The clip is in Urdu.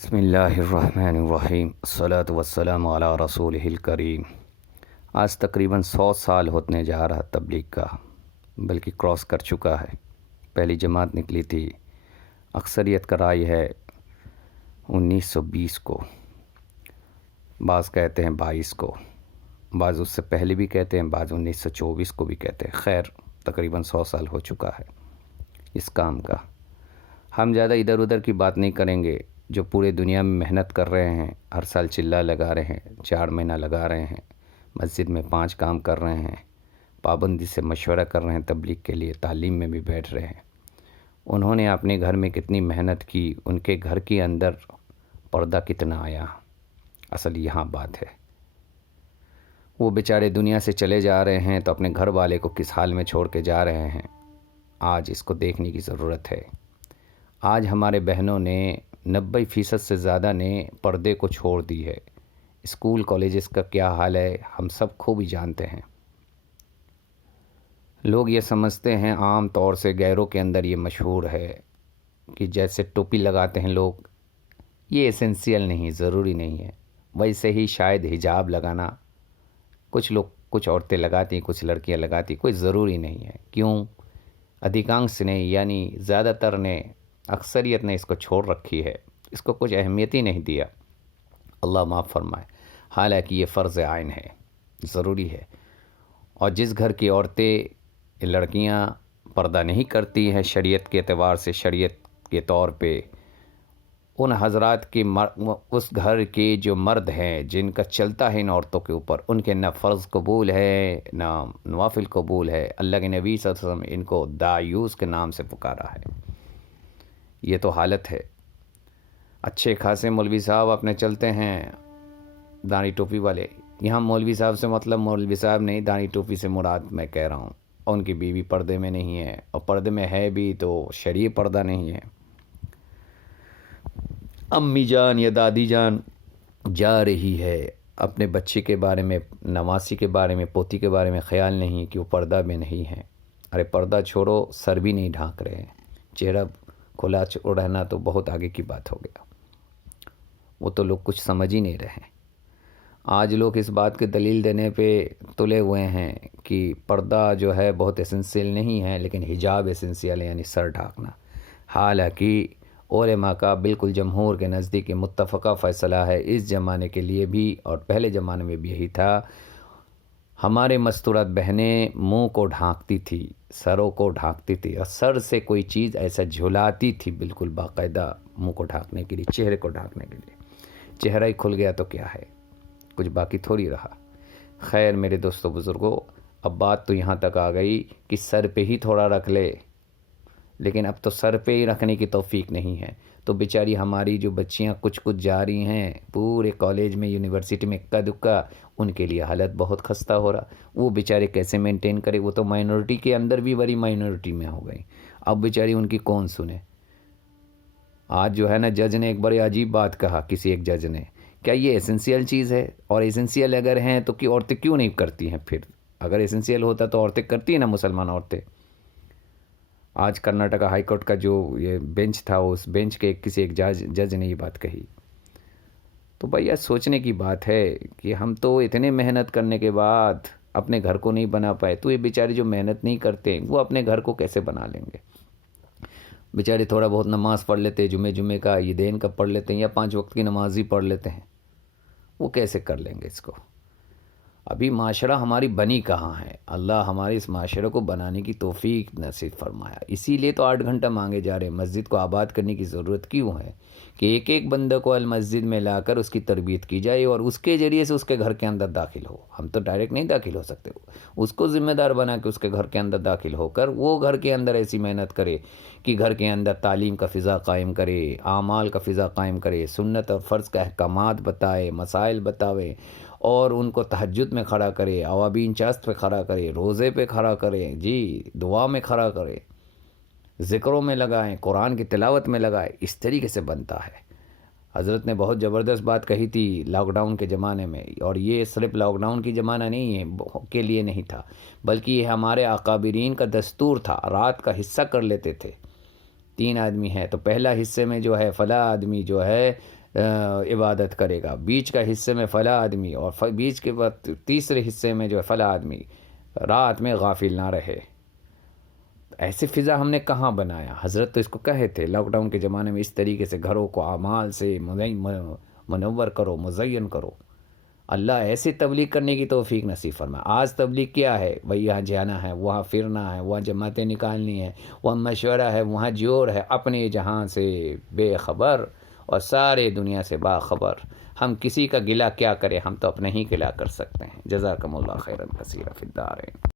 بسم اللہ الرحمن الرحیم الصلاۃ والسلام علی رسولہ الکریم۔ آج تقریباً 100 سال ہونے جا رہا تبلیغ کا، بلکہ کراس کر چکا ہے۔ پہلی جماعت نکلی تھی، اکثریت کا رائے ہے 1920 کو، بعض کہتے ہیں 22 کو، بعض اس سے پہلے بھی کہتے ہیں، بعض 1924 کو بھی کہتے ہیں۔ خیر، تقریباً 100 سال ہو چکا ہے اس کام کا۔ ہم زیادہ ادھر ادھر کی بات نہیں کریں گے۔ جو پورے دنیا میں محنت کر رہے ہیں، ہر سال چلہ لگا رہے ہیں، 4 مہینہ لگا رہے ہیں، مسجد میں 5 کام کر رہے ہیں، پابندی سے مشورہ کر رہے ہیں، تبلیغ کے لیے تعلیم میں بھی بیٹھ رہے ہیں، انہوں نے اپنے گھر میں کتنی محنت کی، ان کے گھر کے اندر پردہ کتنا آیا، اصل یہاں بات ہے۔ وہ بیچارے دنیا سے چلے جا رہے ہیں تو اپنے گھر والے کو کس حال میں چھوڑ کے جا رہے ہیں، آج اس کو دیکھنے کی ضرورت ہے۔ آج ہمارے بہنوں نے 90% سے زیادہ نے پردے کو چھوڑ دی ہے۔ اسکول کالجز کا کیا حال ہے ہم سب خوب ہی جانتے ہیں۔ لوگ یہ سمجھتے ہیں، عام طور سے غیروں کے اندر یہ مشہور ہے کہ جیسے ٹوپی لگاتے ہیں لوگ، یہ اسینشیل نہیں، ضروری نہیں ہے۔ ویسے ہی شاید حجاب لگانا کچھ لوگ، کچھ عورتیں لگاتی، کچھ لڑکیاں لگاتی، کوئی ضروری نہیں ہے۔ کیوں؟ ادھیکانش نے، یعنی زیادہ تر نے، اکثریت نے اس کو چھوڑ رکھی ہے، اس کو کچھ اہمیت ہی نہیں دیا۔ اللہ معاف فرمائے، حالانکہ یہ فرض عین ہے، ضروری ہے۔ اور جس گھر کی عورتیں، لڑکیاں پردہ نہیں کرتی ہیں شریعت کے اعتبار سے، شریعت کے طور پہ، ان حضرات کے اس گھر کے جو مرد ہیں جن کا چلتا ہے ان عورتوں کے اوپر، ان کے نہ فرض قبول ہے نہ نوافل قبول ہے۔ اللہ کے نبی صلی اللہ علیہ وسلم ان کو دایوس کے نام سے پکارا ہے۔ یہ تو حالت ہے۔ اچھے خاصے مولوی صاحب اپنے چلتے ہیں داڑھی ٹوپی والے، یہاں مولوی صاحب سے مطلب مولوی صاحب نہیں، داڑھی ٹوپی سے مراد میں کہہ رہا ہوں، اور ان کی بیوی پردے میں نہیں ہے، اور پردے میں ہے بھی تو شرعی پردہ نہیں ہے۔ امی جان یا دادی جان جا رہی ہے، اپنے بچے کے بارے میں، نواسی کے بارے میں، پوتی کے بارے میں خیال نہیں کہ وہ پردہ میں نہیں ہے۔ ارے پردہ چھوڑو، سر بھی نہیں ڈھانک رہے ہیں، چہرہ کھلا رہنا تو بہت آگے کی بات ہو گیا۔ وہ تو لوگ کچھ سمجھ ہی نہیں رہے۔ آج لوگ اس بات کی دلیل دینے پہ تلے ہوئے ہیں کہ پردہ جو ہے بہت اسینشیل نہیں ہے، لیکن حجاب اسینشیل ہے، یعنی سر ڈھانکنا۔ حالانکہ علماء کا بالکل جمہور کے نزدیک متفقہ فیصلہ ہے، اس زمانے کے لیے بھی اور پہلے زمانے میں بھی یہی تھا۔ ہمارے مستورات بہنیں منہ کو ڈھانکتی تھی، سروں کو ڈھانکتی تھی، اور سر سے کوئی چیز ایسا جھلاتی تھی بالکل باقاعدہ منہ کو ڈھانکنے کے لیے، چہرے کو ڈھانکنے کے لیے۔ چہرہ ہی کھل گیا تو کیا ہے، کچھ باقی تھوڑی رہا۔ خیر میرے دوستو بزرگوں، اب بات تو یہاں تک آ گئی کہ سر پہ ہی تھوڑا رکھ لے، لیکن اب تو سر پہ ہی رکھنے کی توفیق نہیں ہے، تو بیچاری ہماری جو بچیاں کچھ جا رہی ہیں پورے کالج میں، یونیورسٹی میں، اکا دکا، ان کے لیے حالت بہت خستہ ہو رہا۔ وہ بیچارے کیسے مینٹین کرے؟ وہ تو مائنورٹی کے اندر بھی بڑی مائنورٹی میں ہو گئی، اب بیچاری ان کی کون سنے؟ آج جو ہے نا، جج نے ایک بڑی عجیب بات کہا، کسی ایک جج نے، کیا یہ ایسنشیل چیز ہے؟ اور ایسنشیل اگر ہیں تو کہ عورتیں کیوں نہیں کرتی ہیں پھر؟ اگر ایسنشیل ہوتا تو عورتیں کرتی ہیں نا، مسلمان عورتیں۔ آج کرناٹکا ہائی کورٹ کا جو یہ بینچ تھا، اس بینچ کے کسی ایک جج نے یہ بات کہی۔ تو بھیا سوچنے کی بات ہے کہ ہم تو اتنے محنت کرنے کے بعد اپنے گھر کو نہیں بنا پائے، تو یہ بیچارے جو محنت نہیں کرتے وہ اپنے گھر کو کیسے بنا لیں گے؟ بیچارے تھوڑا بہت نماز پڑھ لیتے، جمعے کا، عیدین کا پڑھ لیتے ہیں، یا 5 وقت کی نماز ہی پڑھ لیتے ہیں، وہ کیسے کر لیں گے اس کو؟ ابھی معاشرہ ہماری بنی کہاں ہے؟ اللہ ہمارے اس معاشرے کو بنانے کی توفیق نصیب فرمایا، اسی لیے تو 8 گھنٹہ مانگے جا رہے ہیں۔ مسجد کو آباد کرنے کی ضرورت کیوں ہے کہ ایک ایک بندہ کو المسجد میں لا کر اس کی تربیت کی جائے، اور اس کے ذریعے سے اس کے گھر کے اندر داخل ہو۔ ہم تو ڈائریکٹ نہیں داخل ہو سکتے، اس کو ذمہ دار بنا کے اس کے گھر کے اندر داخل ہو کر وہ گھر کے اندر ایسی محنت کرے کہ گھر کے اندر تعلیم کا فضا قائم کرے، اعمال کا فضا قائم کرے، سنت اور فرض کا احکامات بتائے، مسائل بتاوے، اور ان کو تہجد میں کھڑا کرے، اوابین چاست پہ کھڑا کرے، روزے پہ کھڑا کرے، جی دعا میں کھڑا کرے، ذکروں میں لگائیں، قرآن کی تلاوت میں لگائے، اس طریقے سے بنتا ہے۔ حضرت نے بہت زبردست بات کہی تھی لاک ڈاؤن کے زمانے میں، اور یہ صرف لاک ڈاؤن کی زمانہ نہیں ہے کے لیے نہیں تھا، بلکہ یہ ہمارے اکابرین کا دستور تھا۔ رات کا حصہ کر لیتے تھے، 3 آدمی ہیں تو پہلا حصے میں جو ہے فلاں آدمی جو ہے عبادت کرے گا، بیچ کا حصے میں فلاں آدمی، اور بیچ کے بعد تیسرے حصے میں جو ہے فلاں آدمی رات میں غافل نہ رہے۔ ایسی فضا ہم نے کہاں بنایا؟ حضرت تو اس کو کہے تھے لاک ڈاؤن کے زمانے میں، اس طریقے سے گھروں کو اعمال سے منور کرو، مزین کرو۔ اللہ ایسی تبلیغ کرنے کی توفیق نصیب فرمائے۔ آج تبلیغ کیا ہے بھئی؟ یہاں جانا ہے، وہاں پھرنا ہے، وہاں جماعتیں نکالنی ہے، وہاں مشورہ ہے، وہاں جوڑ ہے، اپنے جہاں سے بے خبر اور سارے دنیا سے باخبر۔ ہم کسی کا گلہ کیا کریں، ہم تو اپنے ہی گلہ کر سکتے ہیں۔ جزاکم اللہ خیرا کثیرا فی الدارین۔